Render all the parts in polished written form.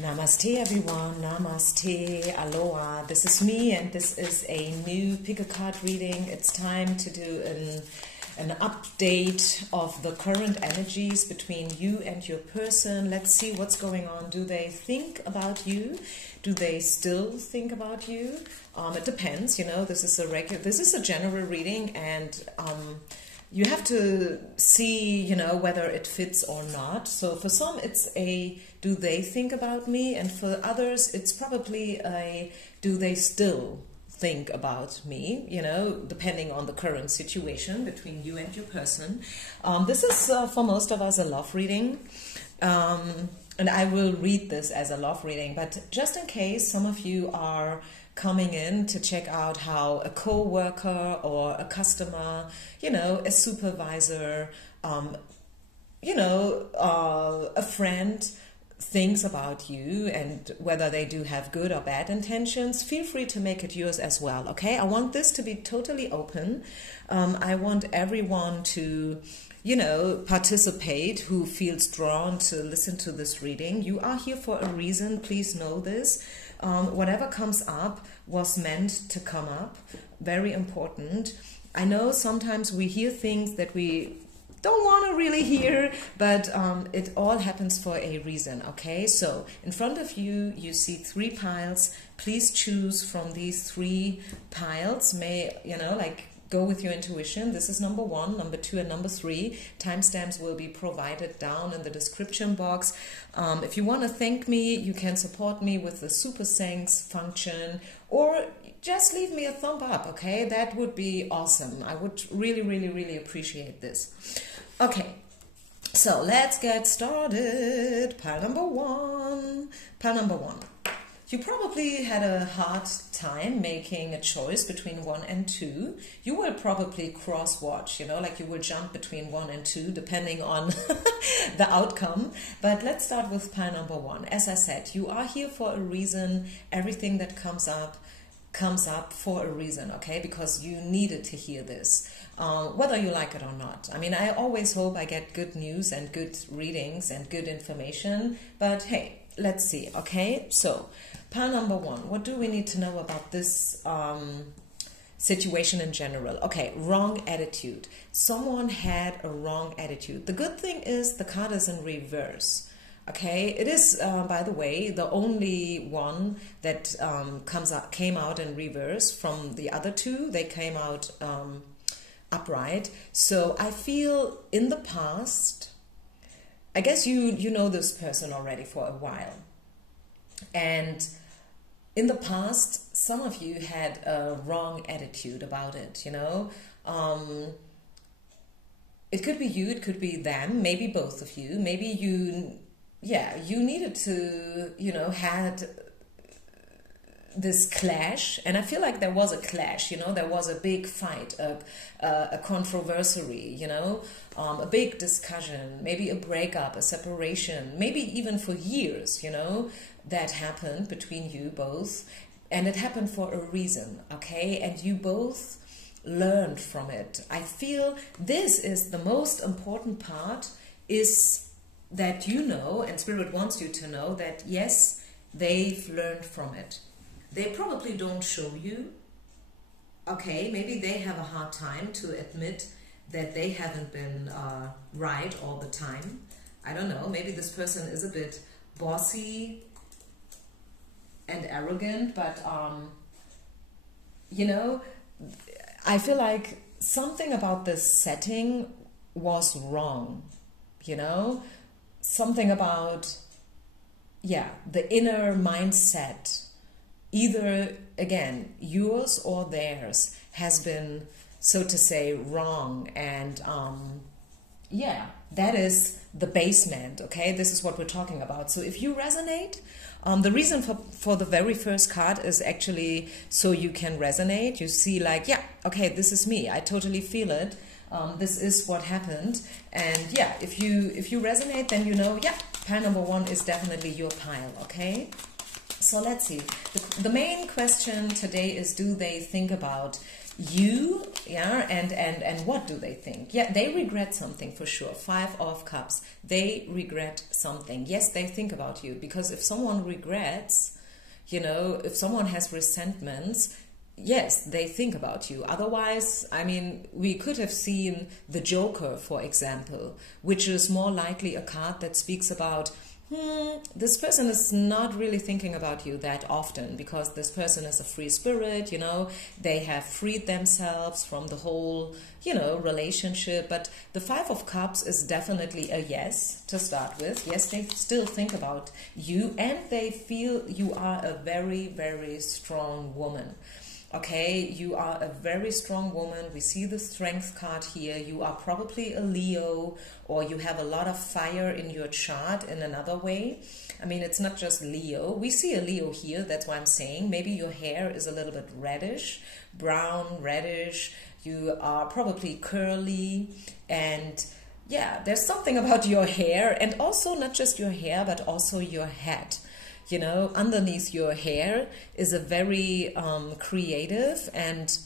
Namaste everyone, namaste, aloha. This is me and this is a new pick a card reading. It's time to do an update of the current energies between you and your person. Let's see what's going on. Do they think about you? Do they still think about you? It depends, you know, this is a general reading, and you have to see, you know, whether it fits or not. So for some it's a do they think about me, and for others it's probably a do they still think about me, you know, depending on the current situation between you and your person. This is for most of us a love reading, and I will read this as a love reading, but just in case some of you are coming in to check out how a co-worker or a customer, you know, a supervisor, you know, a friend thinks about you, and whether they do have good or bad intentions, feel free to make it yours as well, okay? I want this to be totally open. I want everyone to, you know, participate who feels drawn to listen to this reading. You are here for a reason, please know this. Whatever comes up was meant to come up. Very important. I know sometimes we hear things that we don't want to really hear, but it all happens for a reason, okay? So in front of you, you see 3 piles. Please choose from these 3 piles. You know, like, go with your intuition. This is number 1, number 2, and number 3. Timestamps will be provided down in the description box. If you want to thank me, you can support me with the Super Thanks function, or just leave me a thumb up, okay? That would be awesome. I would really, really, really appreciate this. Okay, so let's get started. Pile number 1. Pile number 1. You probably had a hard time making a choice between 1 and 2. You will probably cross-watch, you know, like you will jump between 1 and 2 depending on the outcome. But let's start with pile number 1. As I said, you are here for a reason. Everything that comes up for a reason, okay? Because you needed to hear this, whether you like it or not. I mean, I always hope I get good news and good readings and good information, but hey, let's see, okay? So, pile number 1, what do we need to know about this situation in general? Okay, wrong attitude. Someone had a wrong attitude. The good thing is the card is in reverse. Okay, it is, by the way, the only one that came out in reverse. From the other 2, they came out upright. So I feel in the past, I guess you know this person already for a while. And in the past, some of you had a wrong attitude about it, you know. It could be you, it could be them, maybe both of you. Maybe you needed to, you know, had this clash, and I feel like there was a clash, you know, there was a big fight, a controversy, you know, a big discussion, maybe a breakup, a separation, maybe even for years, you know, that happened between you both, and it happened for a reason, okay, and you both learned from it. I feel this is the most important part, is that you know, and Spirit wants you to know, that yes, they've learned from it. They probably don't show you, okay, maybe they have a hard time to admit that they haven't been right all the time. I don't know, maybe this person is a bit bossy and arrogant, but you know, I feel like something about this setting was wrong, you know. Something about, yeah, the inner mindset, either, again, yours or theirs, has been, so to say, wrong. And, yeah, that is the basement, okay? This is what we're talking about. So if you resonate, the reason for the very first card is actually so you can resonate. You see, like, yeah, okay, this is me. I totally feel it. This is what happened, and yeah, if you resonate, then you know, yeah, pile number 1 is definitely your pile, okay? So let's see. The main question today is, do they think about you? Yeah, and what do they think? Yeah, they regret something for sure. 5 of Cups. They regret something. Yes, they think about you, because if someone regrets, you know, if someone has resentments, yes, they think about you. Otherwise, I mean, we could have seen the Joker, for example, which is more likely a card that speaks about, this person is not really thinking about you that often, because this person is a free spirit, you know, they have freed themselves from the whole, you know, relationship. But the 5 of Cups is definitely a yes to start with. Yes, they still think about you, and they feel you are a very, very strong woman. Okay, you are a very strong woman. We see the Strength card here. You are probably a Leo, or you have a lot of fire in your chart in another way. I mean, it's not just Leo. We see a Leo here, that's why I'm saying. Maybe your hair is a little bit reddish, brown, reddish. You are probably curly, and yeah, there's something about your hair, and also not just your hair, but also your head. You know, underneath your hair is a very creative and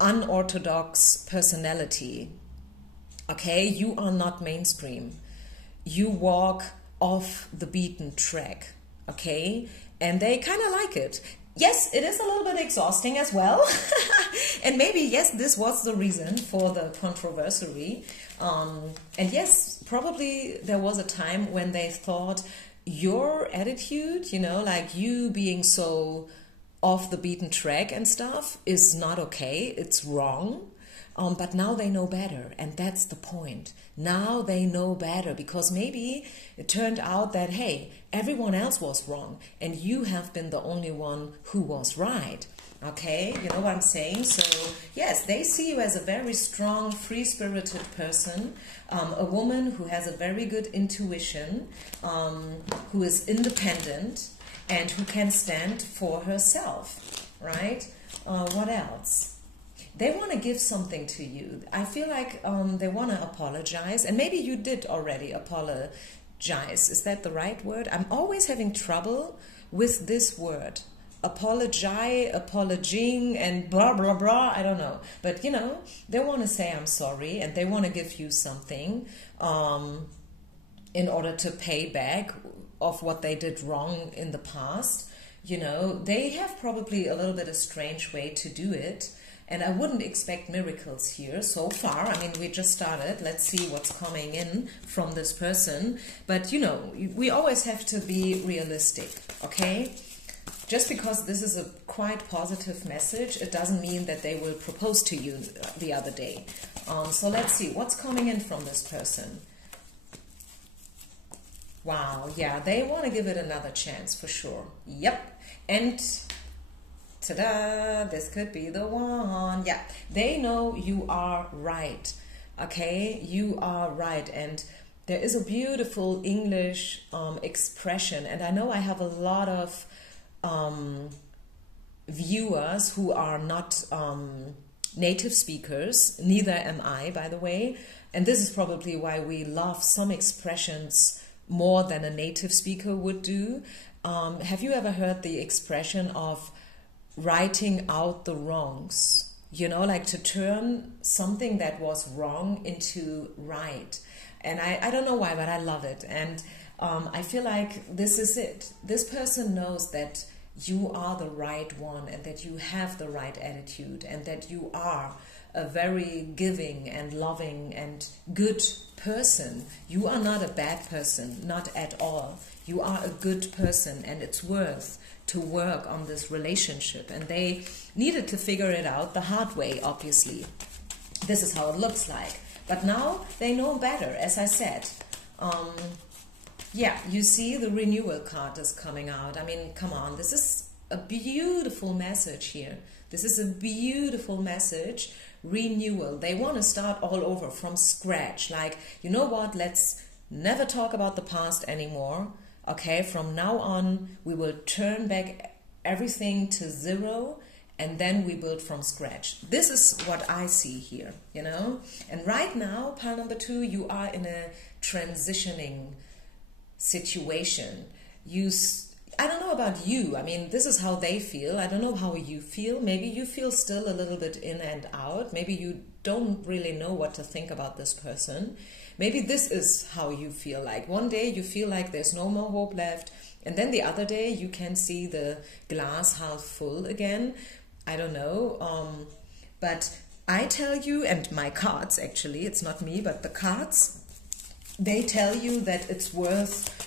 unorthodox personality. Okay, you are not mainstream. You walk off the beaten track. Okay, and they kind of like it. Yes, it is a little bit exhausting as well. And maybe, yes, this was the reason for the controversy. And yes, probably there was a time when they thought your attitude, you know, like you being so off the beaten track and stuff is not okay. It's wrong. But now they know better, and that's the point. Now they know better, because maybe it turned out that, hey, everyone else was wrong, and you have been the only one who was right. Okay, you know what I'm saying? So, yes, they see you as a very strong, free-spirited person, a woman who has a very good intuition, who is independent, and who can stand for herself, right? What else? They want to give something to you. I feel like they want to apologize, and maybe you did already apologize. Is that the right word? I'm always having trouble with this word. Apologize, apologizing, and blah, blah, blah. I don't know. But, you know, they want to say I'm sorry, and they want to give you something in order to pay back of what they did wrong in the past. You know, they have probably a little bit a strange way to do it. And I wouldn't expect miracles here so far. I mean, we just started. Let's see what's coming in from this person. But, you know, we always have to be realistic, okay? Just because this is a quite positive message, it doesn't mean that they will propose to you the other day. So let's see what's coming in from this person. Wow, yeah, they want to give it another chance for sure. Yep. And ta-da, this could be the one. Yeah, they know you are right. Okay, you are right. And there is a beautiful English expression. And I know I have a lot of viewers who are not native speakers. Neither am I, by the way. And this is probably why we love some expressions more than a native speaker would do. Have you ever heard the expression of writing out the wrongs? You know, like to turn something that was wrong into right. And I don't know why, but I love it. And I feel like this is it. This person knows that you are the right one, and that you have the right attitude, and that you are a very giving and loving and good person. You are not a bad person, not at all. You are a good person, and it's worth to work on this relationship. And they needed to figure it out the hard way, obviously. This is how it looks like. But now they know better, as I said. Yeah, you see the renewal card is coming out. I mean, come on, this is a beautiful message here. This is a beautiful message. Renewal. They want to start all over from scratch. Like, you know what, let's never talk about the past anymore. Okay, from now on, we will turn back everything to zero, and then we build from scratch. This is what I see here, you know? And right now, pile number 2, you are in a transitioning situation. I don't know about you. I mean, this is how they feel. I don't know how you feel. Maybe you feel still a little bit in and out. Maybe you don't really know what to think about this person. Maybe this is how you feel. Like one day you feel like there's no more hope left, and then the other day you can see the glass half full again. I don't know. But I tell you, and my cards actually, it's not me, but the cards, they tell you that it's worth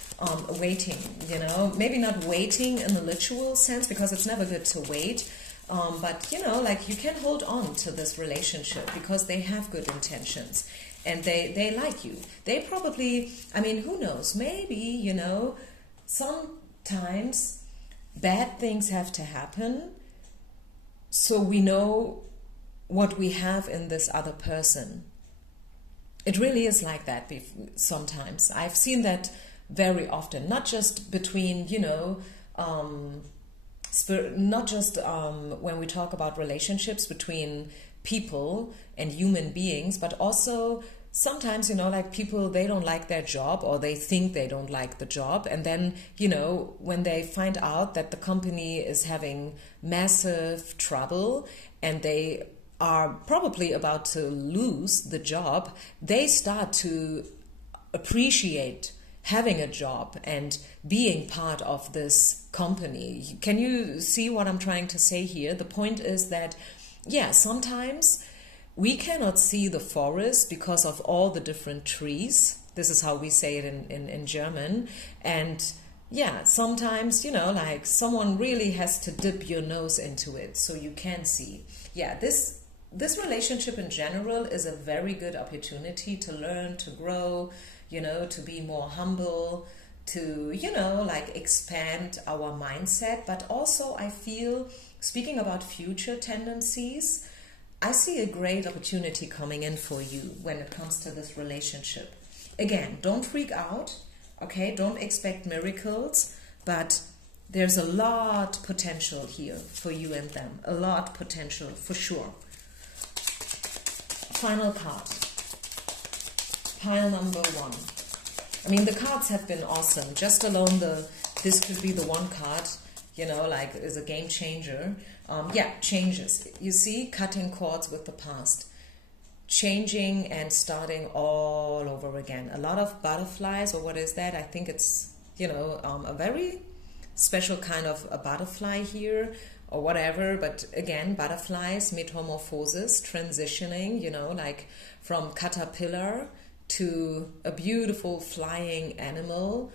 waiting, you know, maybe not waiting in the literal sense, because it's never good to wait, but you know, like you can hold on to this relationship because they have good intentions and they like you. They probably, I mean, who knows, maybe, you know, sometimes bad things have to happen so we know what we have in this other person. It really is like that sometimes. I've seen that very often, not just between, you know, not just when we talk about relationships between people and human beings, but also sometimes, you know, like people, they don't like their job, or they think they don't like the job, and then, you know, when they find out that the company is having massive trouble and they are probably about to lose the job, they start to appreciate having a job and being part of this company. Can you see what I'm trying to say here? The point is that, yeah, sometimes we cannot see the forest because of all the different trees. This is how we say it in German. And yeah, sometimes, you know, like someone really has to dip your nose into it so you can see. Yeah, this relationship in general is a very good opportunity to learn, to grow, you know, to be more humble, to, you know, like expand our mindset. But also I feel, speaking about future tendencies, I see a great opportunity coming in for you when it comes to this relationship. Again, don't freak out, okay? Don't expect miracles, but there's a lot potential here for you and them. A lot potential, for sure. Final card. Pile number 1. I mean, the cards have been awesome. Just alone, this could be the one card, you know, like is a game changer. Yeah, changes. You see, cutting cords with the past. Changing and starting all over again. A lot of butterflies, or what is that? I think it's, you know, a very special kind of a butterfly here, or whatever. But again, butterflies, metamorphosis, transitioning, you know, like from caterpillar to a beautiful flying animal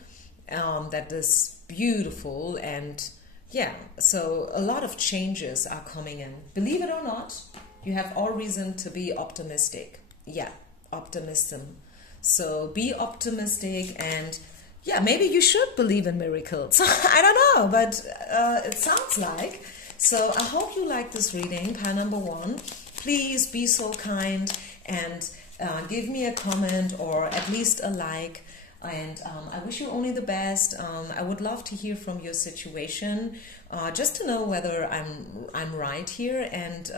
that is beautiful. And yeah, so a lot of changes are coming in. Believe it or not, you have all reason to be optimistic. Yeah, optimism. So be optimistic, and yeah, maybe you should believe in miracles. I don't know, but it sounds like. So I hope you like this reading, pile number 1. Please be so kind and give me a comment, or at least a like. And I wish you only the best. I would love to hear from your situation, just to know whether I'm right here. And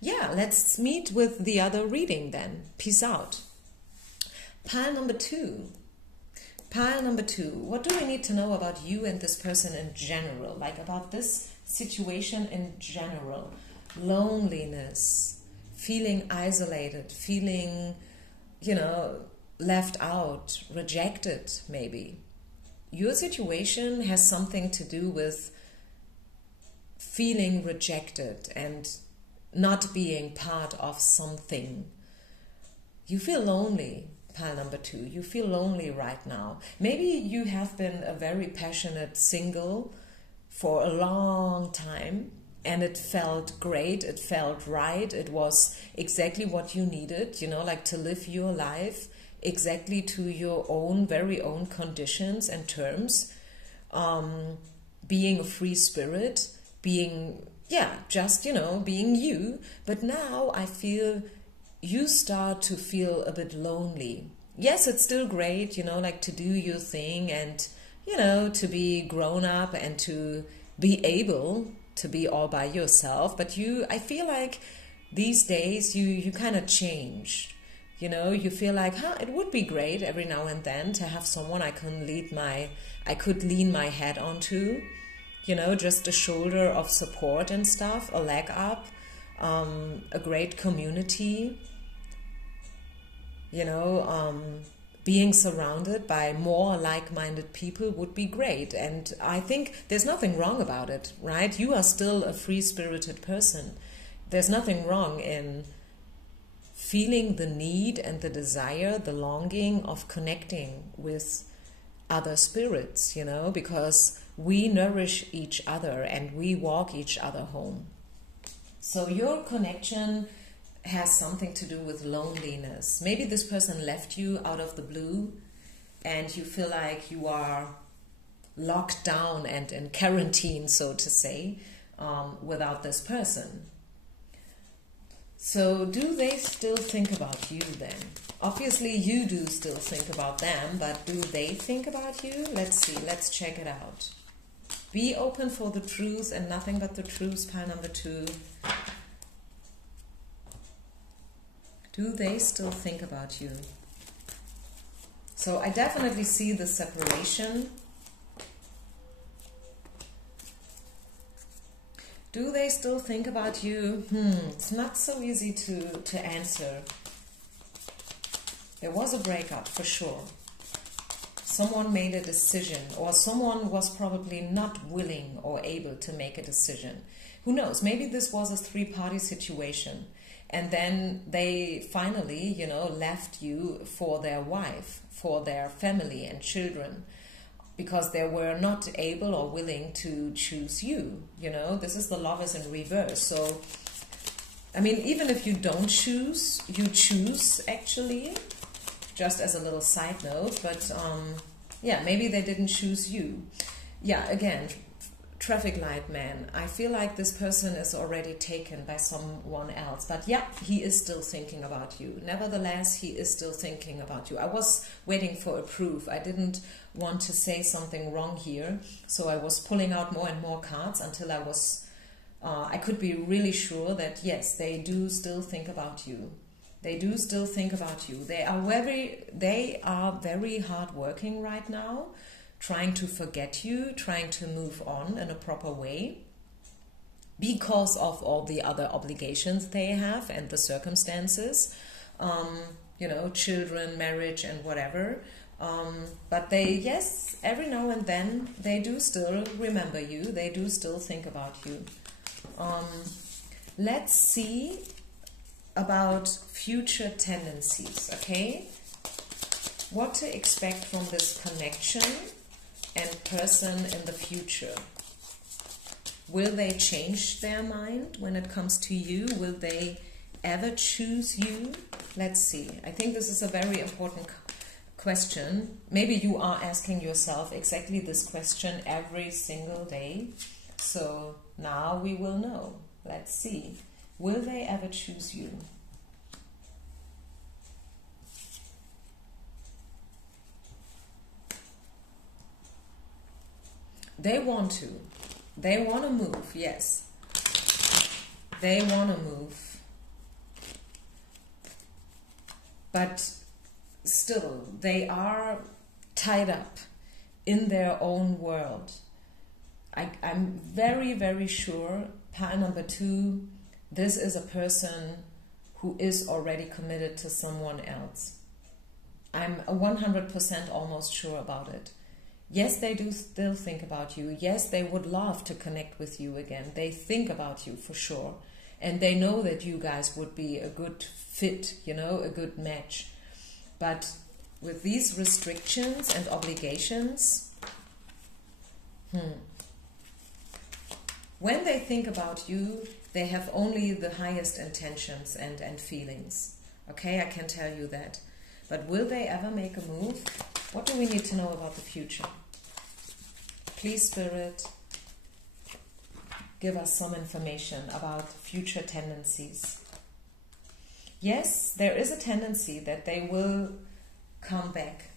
yeah, let's meet with the other reading then. Peace out. Pile number 2. Pile number 2. What do we need to know about you and this person in general? Like about this situation in general. Loneliness, feeling isolated, feeling, you know, left out, rejected maybe. Your situation has something to do with feeling rejected and not being part of something. You feel lonely, pile number 2. You feel lonely right now. Maybe you have been a very passionate single for a long time, and it felt great, it felt right, it was exactly what you needed, you know, like to live your life exactly to your own, very own conditions and terms, being a free spirit, being, yeah, just, you know, being you. But now I feel you start to feel a bit lonely. Yes, it's still great, you know, like to do your thing and, you know, to be grown up and to be able to be all by yourself. But I feel like these days you kind of changed. You know, you feel like, it would be great every now and then to have someone I could lean my head onto. You know, just a shoulder of support and stuff, a leg up, a great community. You know, being surrounded by more like-minded people would be great. And I think there's nothing wrong about it, right? You are still a free-spirited person. There's nothing wrong in feeling the need and the desire, the longing of connecting with other spirits, you know, because we nourish each other and we walk each other home. So your connection has something to do with loneliness. Maybe this person left you out of the blue and you feel like you are locked down and in quarantine, so to say, without this person. So do they still think about you then? Obviously you do still think about them, but do they think about you? Let's see, let's check it out. Be open for the truth and nothing but the truth, pile number 2. Do they still think about you? So I definitely see the separation. Do they still think about you? It's not so easy to answer. There was a breakup for sure. Someone made a decision, or someone was probably not willing or able to make a decision. Who knows? Maybe this was a 3-party situation. And then they finally, you know, left you for their wife, for their family and children, because they were not able or willing to choose you. You know, this is the Lovers in reverse. So, I mean, even if you don't choose, you choose actually, just as a little side note. But yeah, maybe they didn't choose you. Yeah, again, traffic light man. I feel like this person is already taken by someone else. But yeah, he is still thinking about you. Nevertheless, he is still thinking about you. I was waiting for a proof. I didn't want to say something wrong here. So I was pulling out more and more cards until I could be really sure that yes, they do still think about you. They do still think about you. They are very hardworking right now, trying to forget you, trying to move on in a proper way because of all the other obligations they have and the circumstances, you know, children, marriage and whatever. But they, yes, every now and then they do still remember you. They do still think about you. Let's see about future tendencies, okay? What to expect from this connection and person in the future. Will they change their mind when it comes to you? Will they ever choose you? Let's see. I think this is a very important question. Maybe you are asking yourself exactly this question every single day. So now we will know. Let's see. Will they ever choose you? They want to. They want to move, yes. They want to move. But still, they are tied up in their own world. I'm very, very sure, pile number 2, this is a person who is already committed to someone else. I'm 100% almost sure about it. Yes, they do still think about you. Yes, they would love to connect with you again. They think about you for sure. And they know that you guys would be a good fit, you know, a good match. But with these restrictions and obligations, when they think about you, they have only the highest intentions and feelings. Okay, I can tell you that. But will they ever make a move? What do we need to know about the future? Please, Spirit, give us some information about future tendencies. Yes, there is a tendency that they will come back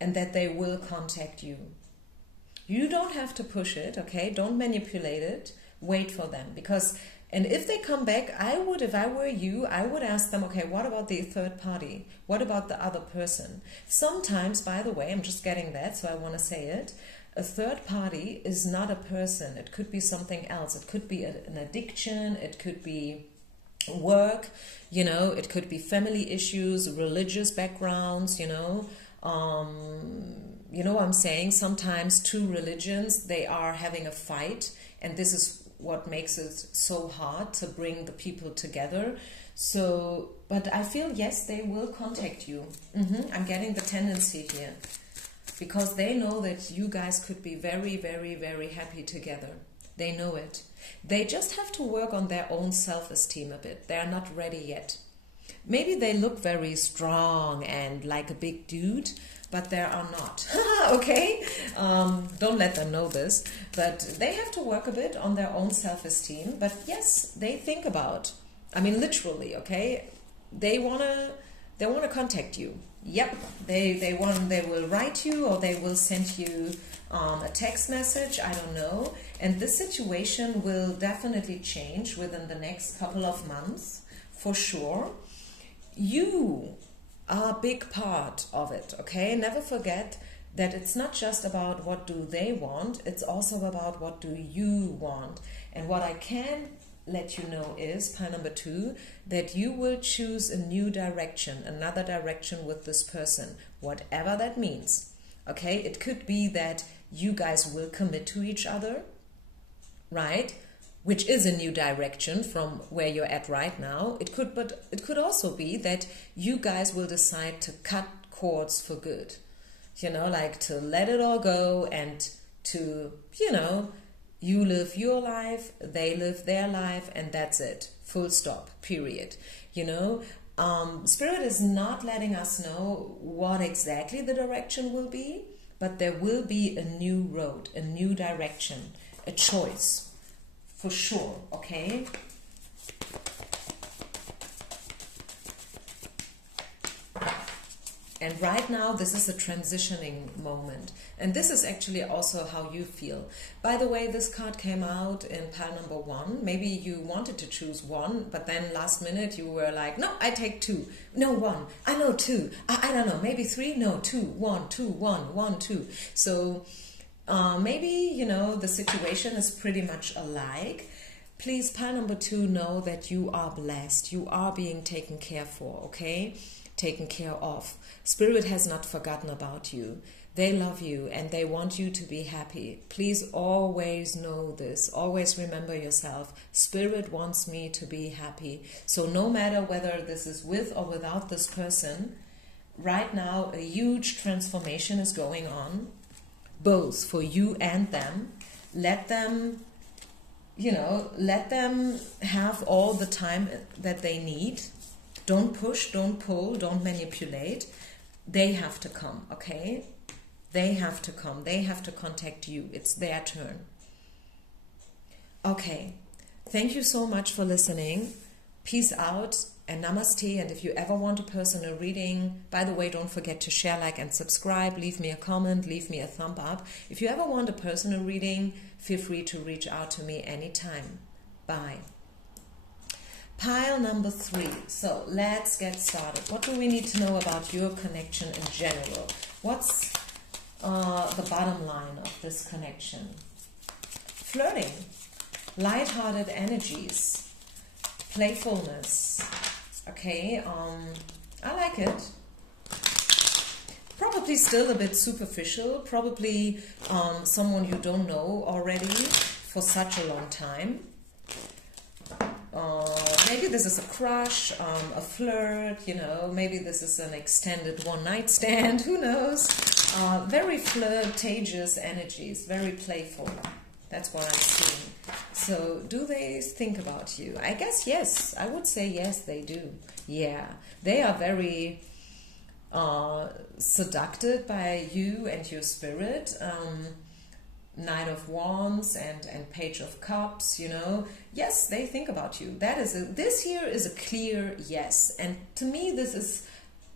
and that they will contact you. You don't have to push it, okay? Don't manipulate it. Wait for them, because And if they come back, I would, if I were you, I would ask them, okay, what about the third party? What about the other person? Sometimes, by the way, I'm just getting that, so I want to say it. A third party is not a person. It could be something else. It could be an addiction. It could be work, you know, it could be family issues, religious backgrounds, you know. You know what I'm saying? Sometimes two religions, they are having a fight, and this is what makes it so hard to bring the people together. So, but I feel, yes, they will contact you. I'm getting the tendency here, because they know that you guys could be very, very, very happy together. They know it. They just have to work on their own self-esteem a bit. They are not ready yet. Maybe they look very strong and like a big dude, but they are not. Okay? Don't let them know this. But they have to work a bit on their own self-esteem. But yes, they think about, I mean, literally, okay? They wanna contact you. Yep, they will write you, or they will send you a text message, I don't know. And this situation will definitely change within the next couple of months, for sure. You are a big part of it, okay? Never forget that it's not just about what do they want, it's also about what do you want. And what I can let you know is, pile number 2, that you will choose a new direction, another direction with this person, whatever that means. Okay, it could be that you guys will commit to each other, right? Which is a new direction from where you're at right now. It could, but it could also be that you guys will decide to cut cords for good. You know, like to let it all go and to, you know, you live your life, they live their life, and that's it. Full stop, period. You know, Spirit is not letting us know what exactly the direction will be, but there will be a new road, a new direction, a choice, for sure, okay? And right now, this is a transitioning moment. And this is actually also how you feel. By the way, this card came out in pile number 1. Maybe you wanted to choose 1, but then last minute you were like, no, I take 2. No, 1. I know 2. I don't know, maybe 3? No, 2. 1, 2, 1, 1, 2. So maybe, you know, the situation is pretty much alike. Please, pile number 2, know that you are blessed. You are being taken care for, okay? Taken care of. Spirit has not forgotten about you. They love you and they want you to be happy. Please always know this. Always remember yourself. Spirit wants me to be happy. So no matter whether this is with or without this person, right now a huge transformation is going on, both for you and them. Let them, you know, let them have all the time that they need. Don't push, don't pull, don't manipulate. They have to come, okay? They have to come. They have to contact you. It's their turn. Okay. Thank you so much for listening. Peace out and namaste. And if you ever want a personal reading, by the way, don't forget to share, like, and subscribe. Leave me a comment. Leave me a thumb up. If you ever want a personal reading, feel free to reach out to me anytime. Bye. Pile number 3. So let's get started. What do we need to know about your connection in general? What's the bottom line of this connection? Flirting, light-hearted energies, playfulness. Okay, I like it. Probably still a bit superficial. Probably someone you don't know already for such a long time. Maybe this is a crush, a flirt, you know, maybe this is an extended one-night stand, who knows? Very flirtatious energies, very playful. That's what I'm seeing. So, do they think about you? I guess yes. I would say yes, they do. Yeah, they are very seduced by you and your spirit. Knight of Wands and Page of Cups, you know. Yes, they think about you. That is this here is a clear yes. And to me, this is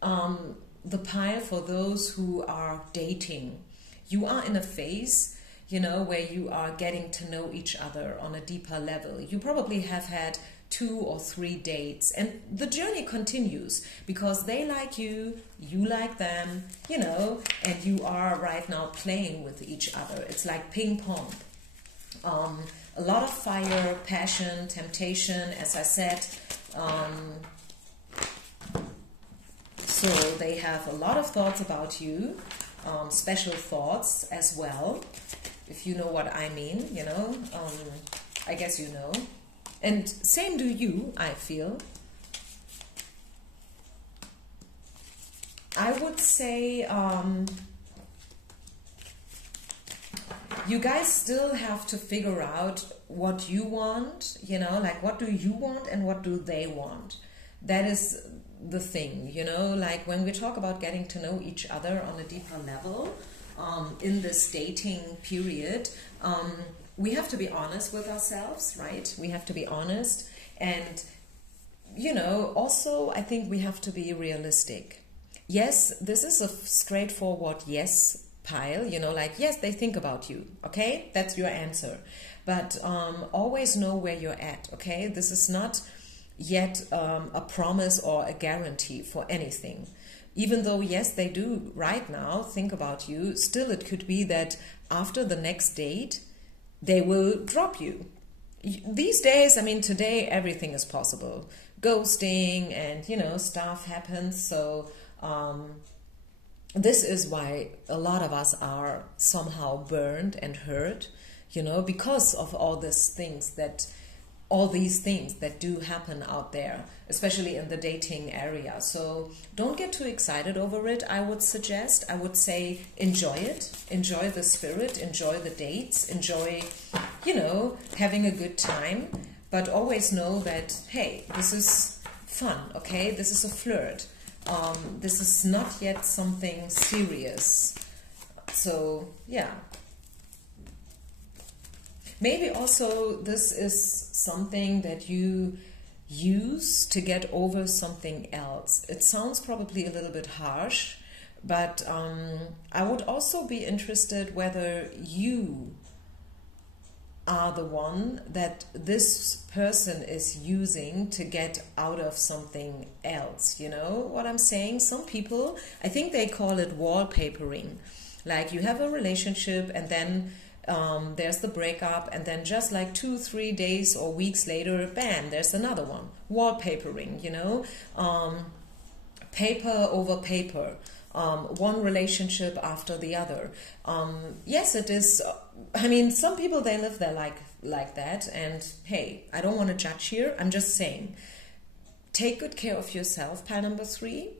the pile for those who are dating. You are in a phase, you know, where you are getting to know each other on a deeper level. You probably have had 2 or 3 dates, and the journey continues because they like you like them, you know, and you are right now playing with each other. It's like ping pong. A lot of fire, passion, temptation, as I said. So they have a lot of thoughts about you, special thoughts as well, if you know what I mean, you know. I guess you know. And same do you, I feel. I would say you guys still have to figure out what you want, you know, like what do you want and what do they want. That is the thing, you know, like when we talk about getting to know each other on a deeper level in this dating period, we have to be honest with ourselves, right? We have to be honest. And, you know, also I think we have to be realistic. Yes, this is a straightforward yes pile, you know, like, yes, they think about you, okay? That's your answer. But always know where you're at, okay? This is not yet a promise or a guarantee for anything. Even though, yes, they do right now think about you, still it could be that after the next date, they will drop you. These days, I mean, today, everything is possible. Ghosting and, you know, stuff happens. So this is why a lot of us are somehow burned and hurt, you know, because of all these things that do happen out there, especially in the dating area. So don't get too excited over it, I would suggest. I would say enjoy it. Enjoy the spirit, enjoy the dates, enjoy, you know, having a good time. But always know that, hey, this is fun, okay? This is a flirt. This is not yet something serious. So, yeah. Maybe also this is something that you use to get over something else. It sounds probably a little bit harsh, but I would also be interested whether you are the one that this person is using to get out of something else. You know what I'm saying? Some people, I think they call it wallpapering. Like you have a relationship and then there's the breakup, and then just like 2-3 days or weeks later, bam, there's another one. Wallpapering, you know, paper over paper, one relationship after the other. Yes, it is. I mean, some people, they live their life like that, and hey, I don't want to judge here. I'm just saying, take good care of yourself, pile number 3.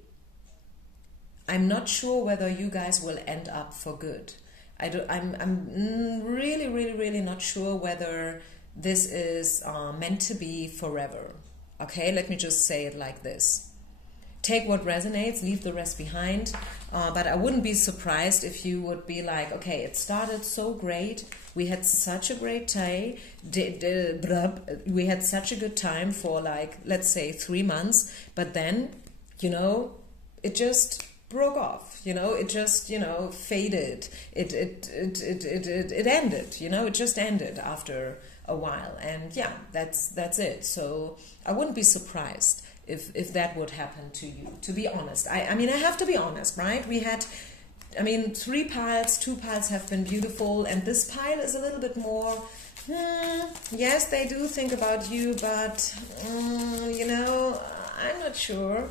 I'm not sure whether you guys will end up for good. I'm really not sure whether this is meant to be forever. Okay, let me just say it like this. Take what resonates, leave the rest behind. But I wouldn't be surprised if you would be like, okay, it started so great. We had such a great day. We had such a good time for like, let's say 3 months. But then, you know, it just broke off, you know, it just, you know, faded. It ended, you know, it just ended after a while. And yeah, that's it. So I wouldn't be surprised if that would happen to you, to be honest. I mean, I have to be honest, right? We had, I mean, 3 piles, 2 piles have been beautiful, and this pile is a little bit more, yes, they do think about you, but, you know, I'm not sure.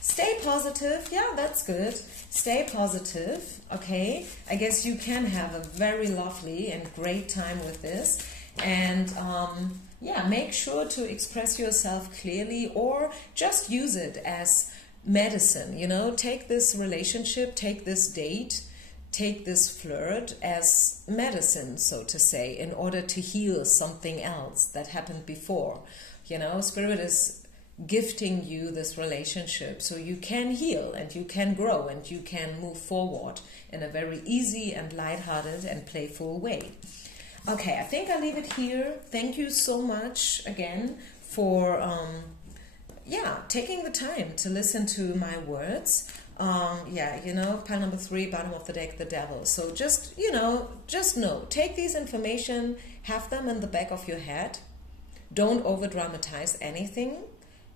Stay positive. Yeah, that's good. Stay positive, okay? I guess you can have a very lovely and great time with this. And yeah, make sure to express yourself clearly, or just use it as medicine, you know? Take this relationship, take this date, take this flirt as medicine, so to say, in order to heal something else that happened before. You know, Spirit is gifting you this relationship so you can heal and you can grow and you can move forward in a very easy and lighthearted and playful way. Okay, I think I'll leave it here. Thank you so much again for yeah, taking the time to listen to my words. Yeah, you know, pile number 3, bottom of the deck, the devil. So just, you know, just know, take these information, have them in the back of your head. Don't over dramatize anything,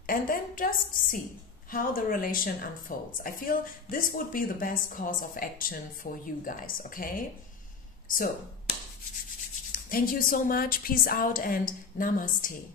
and then just see how the relation unfolds. I feel this would be the best course of action for you guys, okay? So, thank you so much, peace out, and namaste.